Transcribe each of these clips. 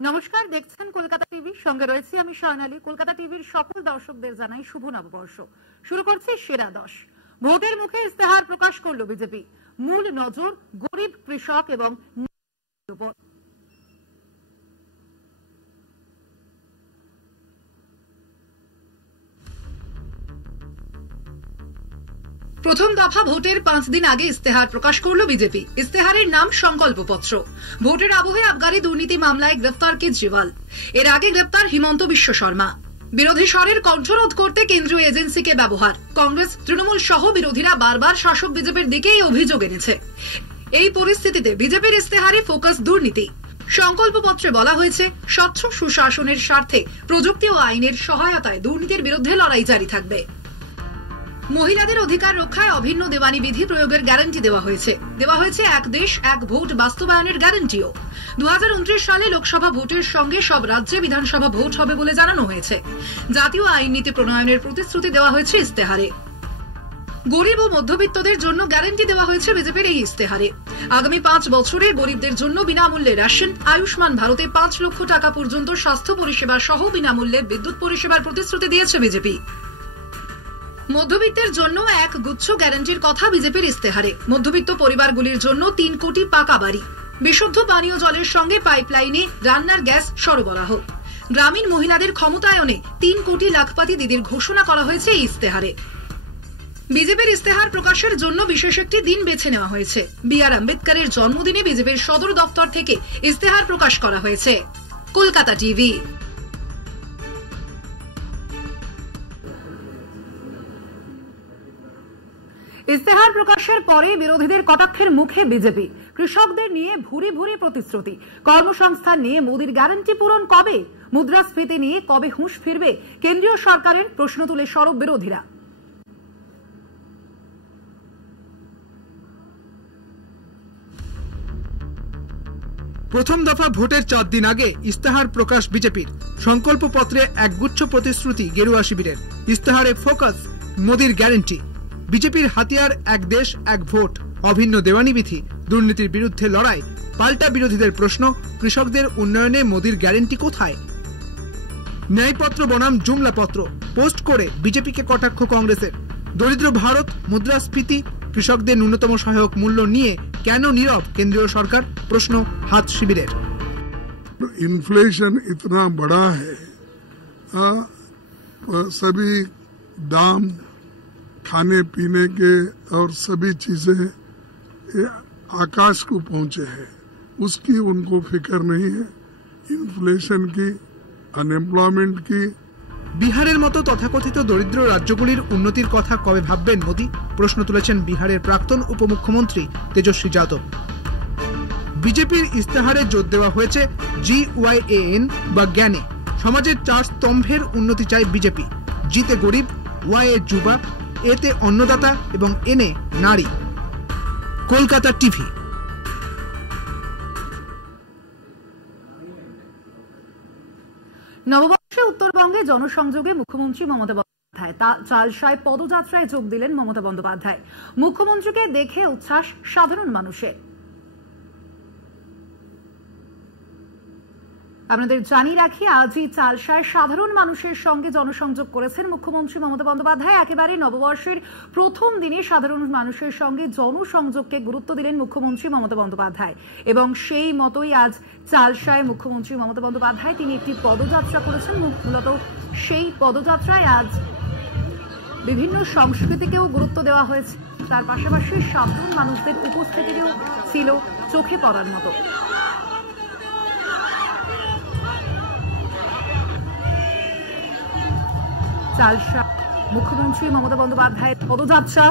নমস্কার, দেখছেন কলকাতা টিভি, সঙ্গে রয়েছি আমি স্বর্ণালী। কলকাতা টিভির সকল দর্শকদের জানাই শুভ নববর্ষ। শুরু করছি সেরা 10। ভোটের মুখে ইস্তেহার প্রকাশ করল বিজেপি। মূল নজর গরিব, কৃষক এবং উপর। প্রথম দফা ভোটের 5 দিন আগে ইস্তেহার প্রকাশ করল বিজেপি। ইস্তেহারের নাম সংকল্পপত্র। ভোটের আবহে আবগারি দুর্নীতি মামলায় গ্রেফতার কেজরিওয়াল। এর আগে গ্রেফতার হিমন্ত বিশ্ব শর্মা। বিরোধী স্বরের কণ্ঠরোধ করতে কেন্দ্রীয় এজেন্সিকে ব্যবহার। কংগ্রেস, তৃণমূল সহ বিরোধীরা বারবার শাসক বিজেপির দিকেই অভিযোগ এনেছে। এই পরিস্থিতিতে বিজেপির ইস্তেহারে ফোকাস দুর্নীতি। সংকল্পপত্রে বলা হয়েছে, স্বচ্ছ সুশাসনের স্বার্থে প্রযুক্তি ও আইনের সহায়তায় দুর্নীতির বিরুদ্ধে লড়াই জারি থাকবে। মহিলাদের অধিকার রক্ষায় অভিন্ন দেওয়ানি বিধি প্রয়োগের গ্যারান্টি দেওয়া হয়েছে এক দেশ এক ভোট বাস্তবায়নের গ্যারান্টিও। 2029 সালে লোকসভা ভোটের সঙ্গে সব রাজ্যে বিধানসভা ভোট হবে বলে জানানো হয়েছে। জাতীয় আইন নীতি প্রণয়নের প্রতিশ্রুতি দেওয়া হয়েছে ইস্তেহারে। গরিব ও মধ্যবিত্তদের জন্য গ্যারান্টি দেওয়া হয়েছে বিজেপির এই ইস্তেহারে। আগামী 5 বছরে গরিবদের জন্য বিনামূল্যে রেশন, আয়ুষ্মান ভারতে 5 লক্ষ টাকা পর্যন্ত স্বাস্থ্য পরিষেবা সহ বিনামূল্যে বিদ্যুৎ পরিষেবার প্রতিশ্রুতি দিয়েছে বিজেপি। মধ্যবিত্তের জন্য এক গুচ্ছ গ্যারান্টির কথা বিজেপির ইস্তেহারে। মধ্যবিত্ত পরিবারগুলির জন্য 3 কোটি পাকা বাড়ি, বিশুদ্ধ পানীয় জলের সঙ্গে পাইপলাইনে রান্নার গ্যাস সরবরাহ। গ্রামীণ মহিলাদের ক্ষমতায়নে 3 কোটি লাখপাতি দিদির ঘোষণা করা হয়েছে এই ইস্তেহারে। বিজেপির ইস্তেহার প্রকাশের জন্য বিশেষ একটি দিন বেছে নেওয়া হয়েছে। বি.আর. আম্বেদকরের জন্মদিনে বিজেপির সদর দপ্তর থেকে ইস্তেহার প্রকাশ করা হয়েছে। কলকাতা টিভি। ইস্তেহার প্রকাশের পরে বিরোধীদের কটাক্ষের মুখে বিজেপি। কৃষকদের নিয়ে ভুরি ভুরি প্রতিশ্রুতি। কর্মসংস্থান নিয়ে মোদির গ্যারান্টি পূরণ কবে? মুদ্রাস্ফীতি নিয়ে কবে হুঁশ ফিরবে কেন্দ্রীয় সরকারের? প্রশ্ন তুলে সরব বিরোধীরা। প্রথম দফা ভোটের 4 দিন আগে ইস্তেহার প্রকাশ বিজেপির। সংকল্পপত্রে একগুচ্ছ প্রতিশ্রুতি গেরুয়া শিবিরের। ইস্তেহারে ফোকাস মোদির গ্যারান্টি। বিজেপির হাতিয়ার এক দেশ এক ভোট, অভিন্ন দেওয়ানি বিধি, দুর্নীতির বিরুদ্ধে লড়াই। পাল্টা বিরোধীদের প্রশ্ন, কৃষকদের উন্নয়নে মোদির গ্যারান্টি কোথায়? ন্যায়পত্র বনাম জুমলাপত্র পোস্ট করে বিজেপিকে কটাক্ষ কংগ্রেসের। দরিদ্র ভারত, মুদ্রাস্ফীতি, কৃষকদের ন্যূনতম সহায়ক মূল্য নিয়ে কেন নীরব কেন্দ্রীয় সরকার? প্রশ্ন হাত শিবিরের। ইনফ্লেশন ইতনা বড়া হ্যায়, সবই দাম खाने पीने के और सभी चीजें आकाश को पहुंचे हैं, उसकी उनको फिक्र नहीं है। इन्फ्लेशन की, अनएम्प्लॉयमेंट की। বিহারের মতো তথাকথিত দরিদ্র রাজ্যগুলির উন্নতির কথা কবে ভাববেন মোদি? প্রশ্ন তুলেছেন বিহারের প্রাক্তন উপমুখ্যমন্ত্রী তেজস্বী যাদব। বিজেপির ইস্তেহারে জোর দেওয়া হয়েছে GYAN বা জ্ঞানে। সমাজের 4 স্তম্ভের উন্নতি চায় বিজেপি। জিতে গরিব, ওয়াই যুবা, এতে অন্নদাতা এবং এনে নারী। কলকাতা টিভি। নববর্ষে উত্তরবঙ্গে জনসংযোগে মুখ্যমন্ত্রী মমতা বন্দ্যোপাধ্যায় চালসায় পদযাত্রায় যোগ দিলেন মমতা বন্দ্যোপাধ্যায়। মুখ্যমন্ত্রীকে দেখে উচ্ছ্বাস সাধারণ মানুষের। আপনাদের জানিয়ে রাখি, আজই চালসায় সাধারণ মানুষের সঙ্গে জনসংযোগ করেছেন মুখ্যমন্ত্রী মমতা বন্দ্যোপাধ্যায়। একেবারে নববর্ষের প্রথম দিনে সাধারণ মানুষের সঙ্গে জনসংযোগকে গুরুত্ব দিলেন মুখ্যমন্ত্রী মমতা বন্দ্যোপাধ্যায় এবং সেই মতোই আজ চালসায় মুখ্যমন্ত্রী মমতা বন্দ্যোপাধ্যায় তিনি একটি পদযাত্রা করেছেন। মূলত সেই পদযাত্রায় আজ বিভিন্ন সংস্কৃতিকেও গুরুত্ব দেওয়া হয়েছে। তার পাশাপাশি সাধারণ মানুষদের উপস্থিতিও ছিল চোখে পড়ার মতো। চালসা মুখ্যমন্ত্রী মমতা বন্দ্যোপাধ্যায়ের পদযাত্রা।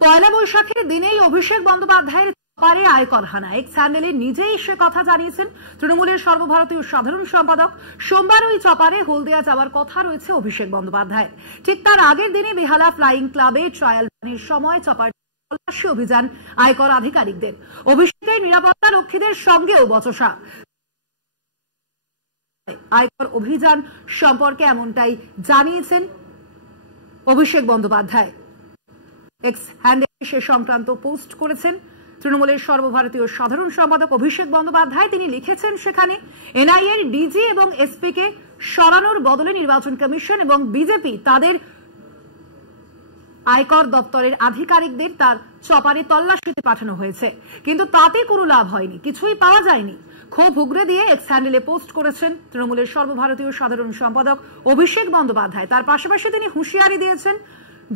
পয়লা বৈশাখের দিনেই অভিষেক বন্দ্যোপাধ্যায়ের চপারে আয়কর হানা। এক চ্যানেলে নিজেই সে কথা জানিয়েছেন তৃণমূলের সর্বভারতীয় সাধারণ সম্পাদক। সোমবার ওই চপারে হলদিয়া যাওয়ার কথা রয়েছে অভিষেক বন্দ্যোপাধ্যায়ের। ঠিক তার আগের দিনে বেহালা ফ্লাইং ক্লাবে ট্রায়াল রানের সময় চপার তল্লাশি অভিযান আয়কর আধিকারিকদের। অভিষেকের নিরাপত্তা রক্ষীদের সঙ্গেও বচসা। আয়কর অভিযান সম্পর্কে এমনটাই জানিয়েছেন অভিষেক বন্দ্যোপাধ্যায় এক্স হ্যান্ডেলে সে সংক্রান্ত পোস্ট করেছেন তৃণমূলের সর্বভারতীয় সাধারণ সম্পাদক অভিষেক বন্দ্যোপাধ্যায়। তিনি লিখেছেন সেখানে এনআইএর ডিজি এবং এসপি কে সরানোর বদলে নির্বাচন কমিশন এবং বিজেপি তাদের আয়কর দপ্তরের আধিকারিকদের তার চপারে তল্লাশিতে পাঠানো হয়েছে, কিন্তু তাতে কোনো লাভ হয়নি, কিছুই পাওয়া যায়নি। ক্ষোভ উগরে দিয়ে এক্স হ্যান্ডেলে পোস্ট করেছেন তৃণমূলের সর্বভারতীয় সাধারণ সম্পাদক অভিষেক বন্দ্যোপাধ্যায়। তার পাশাপাশি তিনি হুঁশিয়ারি দিয়েছেন,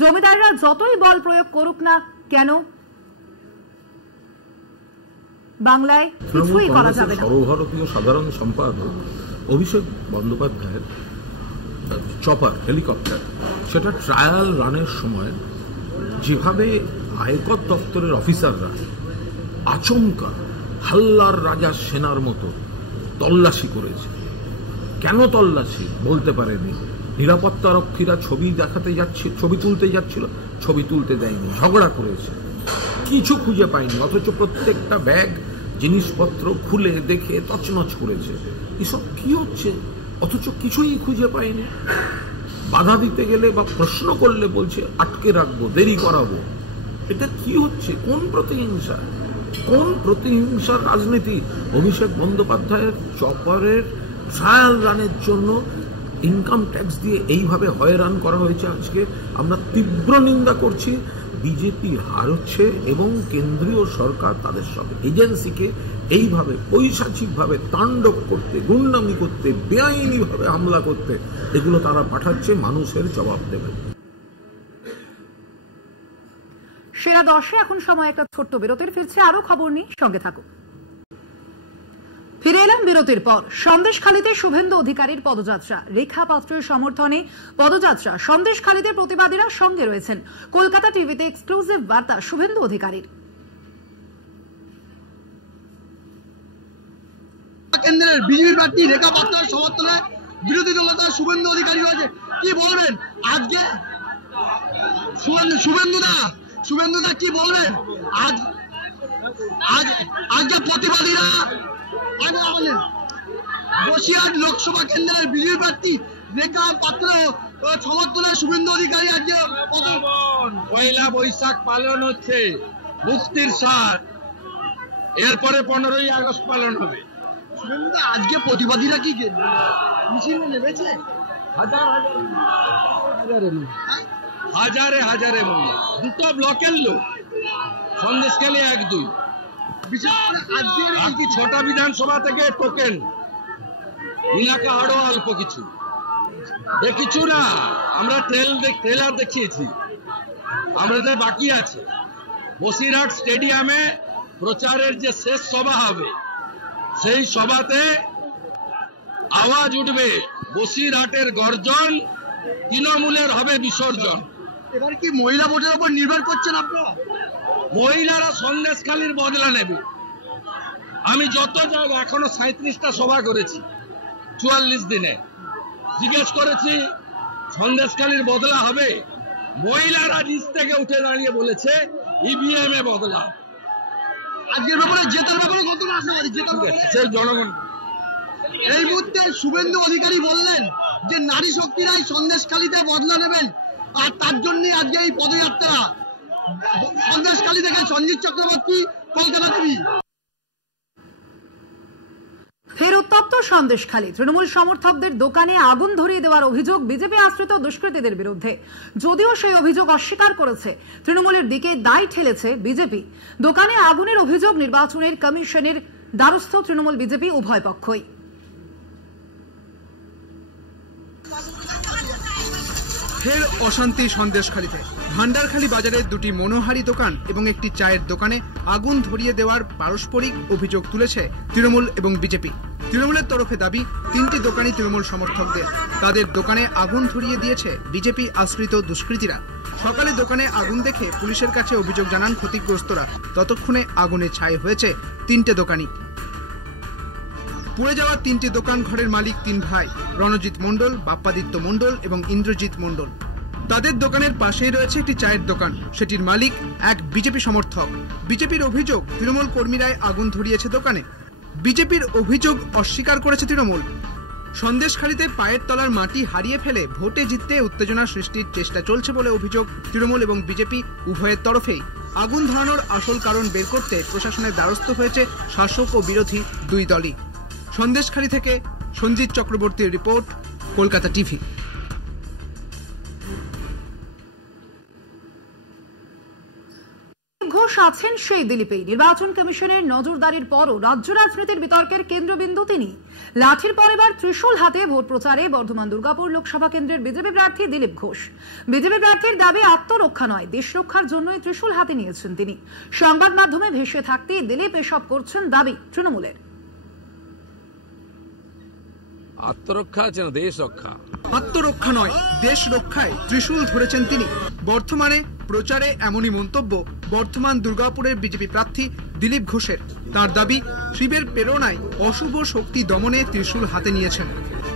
জমিদাররা যতই বল প্রয়োগ করুক না কেন বাংলায় কিছুই করা যাবে না। সর্বভারতীয় সাধারণ সম্পাদক অভিষেক বন্দ্যোপাধ্যায়ের চপার হেলিকপ্টার সেটা ট্রায়াল রানের সময় যেভাবে আয়কর দপ্তরের অফিসাররা আচমকা হাল্লার রাজা সেনার মতো তল্লাশি করেছে। কেন তল্লাশি বলতে পারেনি। নিরাপত্তারক্ষীরা ছবি তুলতে যাচ্ছিল, ছবি তুলতে দেয়নি, ঝগড়া করেছে, কিছু খুঁজে পায়নি, অথচ প্রত্যেকটা ব্যাগ জিনিসপত্র খুলে দেখে তছনছ করেছে। এসব কি হচ্ছে? অথচ কিছুই খুঁজে পায়নি। বাধা দিতে গেলে বা প্রশ্ন করলে বলছে আটকে রাখবো, দেরি করাবো। এটা কি হচ্ছে? কোন প্রতিহিংসা, কোন প্রতিহিংসার রাজনীতি? অভিষেক বন্দ্যোপাধ্যায়ের চপারের ট্রায়াল রানের জন্য ইনকাম ট্যাক্স দিয়ে এইভাবে হয়রান করা হয়েছে। আজকে আমরা তীব্র নিন্দা করছি। বিজেপি হারছে এবং কেন্দ্রীয় সরকার তাদের সব এজেন্সিকে এইভাবে পৈশাচিকভাবে তাণ্ডব করতে, গুন্ডামি করতে, বেআইনিভাবে হামলা করতে, এগুলো তারা পাঠাচ্ছে, মানুষের জবাব দেবে। সেরা 10-এ এখন সময় একটা ছোট্ট বিরতির। ফিরছে আরো খবর নিয়ে, সঙ্গে থাকুন। ফিরে এলাম বিরতির পর। সন্দেশখালীতে শুভেন্দু অধিকারীর পদযাত্রা, রেখা পাত্রের সমর্থনে পদযাত্রা। সন্দেশখালীতে প্রতিবাদীরা সঙ্গে রয়েছেন। কলকাতা টিভিতে এক্সক্লুসিভ বার্তা শুভেন্দু অধিকারীর। কেন্দ্রের বিজেপি প্রার্থী রেখা পাত্রের সমর্থনে বিরোধী দলনেতা শুভেন্দু অধিকারী রয়েছে। কি বলবেন আজকে শুভেন্দুদা কি বলবেন? আজকে প্রতিবাদীরা বসিরহাট লোকসভা কেন্দ্রের বিজেপি প্রার্থী রেখা পাত্র সমর্থনে শুভেন্দু অধিকারী আজকে পয়লা বৈশাখ পালন হচ্ছে, মুক্তির স্বাদ, এরপরে 15ই আগস্ট পালন হবে। শুভেন্দুদা আজকে প্রতিবাদীরা কি মিছিল নেমেছে? হাজারে মহিলা, দুটো ব্লকের লোক, সন্দেশখালী 1-2, বাকি 6টা বিধানসভা থেকে টোকেন, এলাকা আরো অল্প কিছু। কিছু না, আমরা ট্রেলার দেখিয়েছি, আমাদের বাকি আছে। বসিরহাট স্টেডিয়ামে প্রচারের যে শেষ সভা হবে, সেই সভাতে আওয়াজ উঠবে বসিরহাটের গর্জন, তৃণমূলের হবে বিসর্জন। এবার কি মহিলা ভোটের উপর নির্ভর করছেন আপনারা? মহিলারা সন্দেশখালীর বদলা নেবে। আমি যত জায়গা এখনো 37টা সভা করেছি 44 দিনে, জিজ্ঞেস করেছি সন্দেশখালীর বদলা হবে। মহিলারা নিচ থেকে উঠে দাঁড়িয়ে বলেছে ইভিএম এ বদলা। আজকের ব্যাপারে জেতার ব্যাপারে কত আশাবাদী? সেই জনগণ। এই মুহূর্তে শুভেন্দু অধিকারী বললেন যে নারী শক্তিরাই সন্দেশখালীতে বদলা নেবেন, আর তার জন্য আজকে এই পদযাত্রা। সন্দেশখালী থেকে সঞ্জিত চক্রবর্তী, কলকাতা টিভি। ফের উত্তপ্ত সন্দেশখালী। তৃণমূল সমর্থকদের দোকানে আগুন ধরিয়ে দেওয়ার অভিযোগ বিজেপি আশ্রিত দুষ্কৃতীদের বিরুদ্ধে। যদিও সেই অভিযোগ অস্বীকার করেছে তৃণমূলের দিকে দায় ঠেলেছে বিজেপি। দোকানে আগুনের অভিযোগ নির্বাচনের কমিশনের দ্বারস্থ তৃণমূল বিজেপি উভয় পক্ষই। ফের অশান্তি সন্দেশখালীতে। ভান্ডারখালী বাজারের দুটি মনোহারি দোকান এবং একটি চায়ের দোকানে আগুন ধরিয়ে দেওয়ার পারস্পরিক অভিযোগ তুলেছে তৃণমূল এবং বিজেপি। তৃণমূলের তরফে দাবি 3টি দোকানই তৃণমূল সমর্থকদের, তাদের দোকানে আগুন ধরিয়ে দিয়েছে বিজেপি আশ্রিত দুষ্কৃতীরা। সকালে দোকানে আগুন দেখে পুলিশের কাছে অভিযোগ জানান ক্ষতিগ্রস্তরা। ততক্ষণে আগুনে ছাই হয়েছে 3টে দোকানই। পুড়ে যাওয়া 3টি দোকান ঘরের মালিক 3 ভাই, রণজিৎ মণ্ডল, বাপ্পাদিত্য মণ্ডল এবং ইন্দ্রজিৎ মণ্ডল। তাদের দোকানের পাশেই রয়েছে একটি চায়ের দোকান, সেটির মালিক এক বিজেপি সমর্থক। বিজেপির অভিযোগ তৃণমূল কর্মীরাই আগুন ধরিয়েছে দোকানে। বিজেপির অভিযোগ অস্বীকার করেছে তৃণমূল। সন্দেশখালীতে পায়ের তলার মাটি হারিয়ে ফেলে ভোটে জিততে উত্তেজনা সৃষ্টির চেষ্টা চলছে বলে অভিযোগ তৃণমূল এবং বিজেপি উভয়ের তরফেই। আগুন ধরানোর আসল কারণ বের করতে প্রশাসনের দ্বারস্থ হয়েছে শাসক ও বিরোধী দুই দলই। সন্দেশখালী থেকে সঞ্জিত চক্রবর্তীর রিপোর্ট, কলকাতা টিভি। ঘোষ আছেন সেই দিলীপেই। নির্বাচন কমিশনের নজরদারির পরও রাজ্য রাজনীতির বিতর্কের কেন্দ্রবিন্দু তিনি। লাঠির পর এবার ত্রিশূল হাতে ভোট প্রচারে বর্ধমান দুর্গাপুর লোকসভা কেন্দ্রের বিজেপি প্রার্থী দিলীপ ঘোষ। বিজেপি প্রার্থীর দাবি আত্মরক্ষা নয়, দেশ রক্ষার জন্যই ত্রিশূল হাতে নিয়েছেন তিনি। সংবাদ মাধ্যমে ভেসে থাকতেই দিলীপ এসব করছেন দাবি তৃণমূলের। আত্মরক্ষা আছে না দেশ রক্ষা। আত্মরক্ষা নয়, দেশ রক্ষায় ত্রিশূল ধরেছেন তিনি। বর্তমানে প্রচারে এমনই মন্তব্য বর্ধমান দুর্গাপুরের বিজেপি প্রার্থী দিলীপ ঘোষের। তার দাবি, শিবের প্রেরণায় অশুভ শক্তি দমনে ত্রিশূল হাতে নিয়েছেন।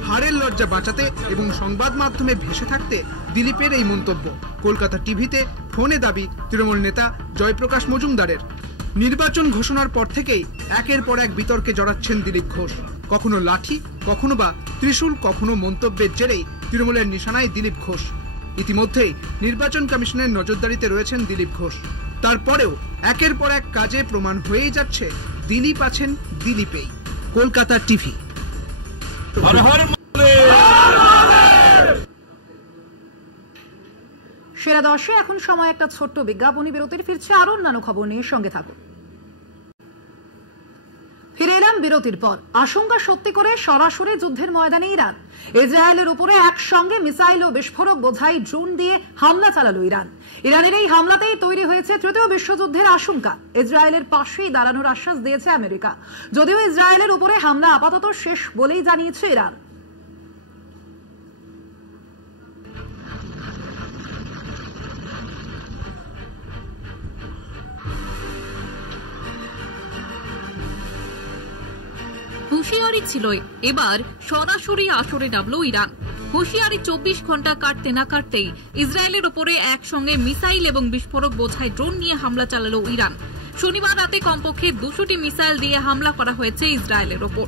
হারের লজ্জা বাঁচাতে এবং সংবাদ মাধ্যমে ভেসে থাকতে দিলীপের এই মন্তব্য। কলকাতা টিভিতে ফোনে দাবি তৃণমূল নেতা জয়প্রকাশ মজুমদারের। নির্বাচন ঘোষণার পর থেকেই একের পর এক বিতর্কে জড়াচ্ছেন দিলীপ ঘোষ। কখনো লাঠি, কখনো বা ত্রিশূল, কখনো মন্তব্যের জেরেই তৃণমূলের নিশানায় দিলীপ ঘোষ। ইতিমধ্যেই নির্বাচন কমিশনের নজরদারিতে রয়েছেন দিলীপ ঘোষ। তারপরেও একের পর এক কাজে প্রমাণ হয়েই যাচ্ছে দিলীপ আছেন দিলীপেই। কলকাতা টিভি। সেরা দশে এখন সময় একটা ছোট্ট বিজ্ঞাপনী বিরতির। ফিরছে আরো অন্যান্য খবর নিয়ে, সঙ্গে থাকুন। ফিরে এলাম বিরতির পর। আশঙ্কা সত্যি করে সরাসরি যুদ্ধের ময়দানে ইরান। ইসরায়েলের উপরে একসঙ্গে মিসাইল ও বিস্ফোরক বোঝাই ড্রোন দিয়ে হামলা চালালো ইরান। ইরানের এই হামলাতেই তৈরি হয়েছে তৃতীয় বিশ্বযুদ্ধের আশঙ্কা। ইসরায়েলের পাশেই দাঁড়ানোর আশ্বাস দিয়েছে আমেরিকা। যদিও ইসরায়েলের উপরে হামলা আপাতত শেষ বলেই জানিয়েছে ইরান। হুঁশিয়ারি ছিল, এবার সরাসরি আসরে নামল ইরান। হুঁশিয়ারি 24 ঘন্টা কাটতে না কাটতেই ইসরায়েলের ওপরে একসঙ্গে মিসাইল এবং বিস্ফোরক বোঝাই ড্রোন নিয়ে হামলা চালালো ইরান। শনিবার রাতে কমপক্ষে 200টি মিসাইল দিয়ে হামলা করা হয়েছে ইসরায়েলের ওপর।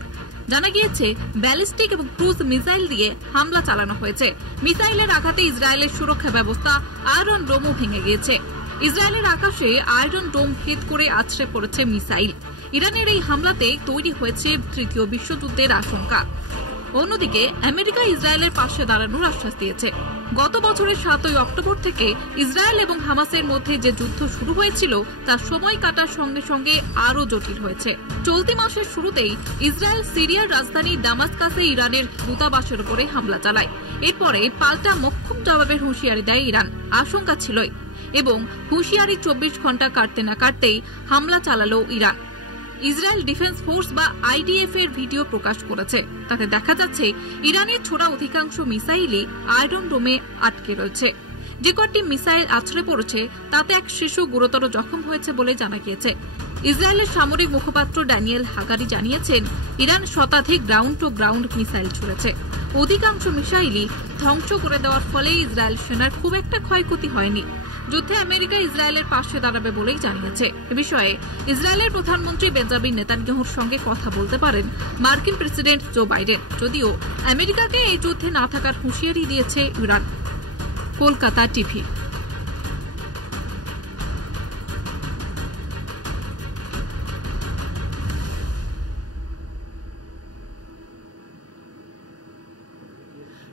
জানা গিয়েছে ব্যালিস্টিক এবং ক্রুজ মিসাইল দিয়ে হামলা চালানো হয়েছে। মিসাইলের আঘাতে ইসরায়েলের সুরক্ষা ব্যবস্থা আয়রন ডোমও ভেঙে গিয়েছে। ইসরায়েলের আকাশে আয়রন ডোম ভেদ করে আছড়ে পড়েছে মিসাইল। ইরানের এই হামলাতে তৈরি হয়েছে তৃতীয় বিশ্বযুদ্ধের আশঙ্কা। অন্যদিকে আমেরিকা ইসরায়েলের পাশে দাঁড়ানোর আশ্বাস দিয়েছে। গত বছরের 7 অক্টোবর থেকে ইসরায়েল এবং হামাসের মধ্যে যে যুদ্ধ শুরু হয়েছিল তার সময় কাটার সঙ্গে সঙ্গে আরো জটিল হয়েছে। চলতি মাসের শুরুতেই ইসরায়েল সিরিয়ার রাজধানী দামাস্কাসে ইরানের দূতাবাসের উপরে হামলা চালায়। এরপরে পাল্টা মোক্ষম জবাবের হুঁশিয়ারি দেয় ইরান। আশঙ্কা ছিলই এবং হুঁশিয়ারি 24 ঘন্টা কাটতে না কাটতেই হামলা চালালো ইরান। ইসরায়েল ডিফেন্স ফোর্স বা আইডিএফ এর ভিডিও প্রকাশ করেছে। তাতে দেখা যাচ্ছে ইরানের ছোড়া অধিকাংশ মিসাইলই আয়রন ডোমে আটকে রয়েছে। যে কটি মিসাইল আছড়ে পড়েছে তাতে এক শিশু গুরুতর জখম হয়েছে বলে জানা গিয়েছে। ইসরায়েলের সামরিক মুখপাত্র ড্যানিয়েল হাগারি জানিয়েছেন, ইরান শতাধিক গ্রাউন্ড টু গ্রাউন্ড মিসাইল ছুড়েছে। অধিকাংশ মিসাইলই ধ্বংস করে দেওয়ার ফলে ইসরায়েল সেনার খুব একটা ক্ষয়ক্ষতি হয়নি। যুদ্ধে আমেরিকা ইসরায়েলের পাশে দাঁড়াবে বলেই জানিয়েছে। এ বিষয়ে ইসরায়েলের প্রধানমন্ত্রী বেঞ্জামিন নেতানিয়াহুর সঙ্গে কথা বলতে পারেন মার্কিন প্রেসিডেন্ট জো বাইডেন। যদিও আমেরিকাকে এই যুদ্ধে না থাকার হুঁশিয়ারি দিয়েছে ইরান। কলকাতা টিভি।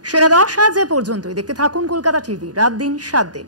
সেরা 10 আজ এ পর্যন্তই। দেখতে থাকুন কলকাতা টিভি, রাত দিন 7 দিন।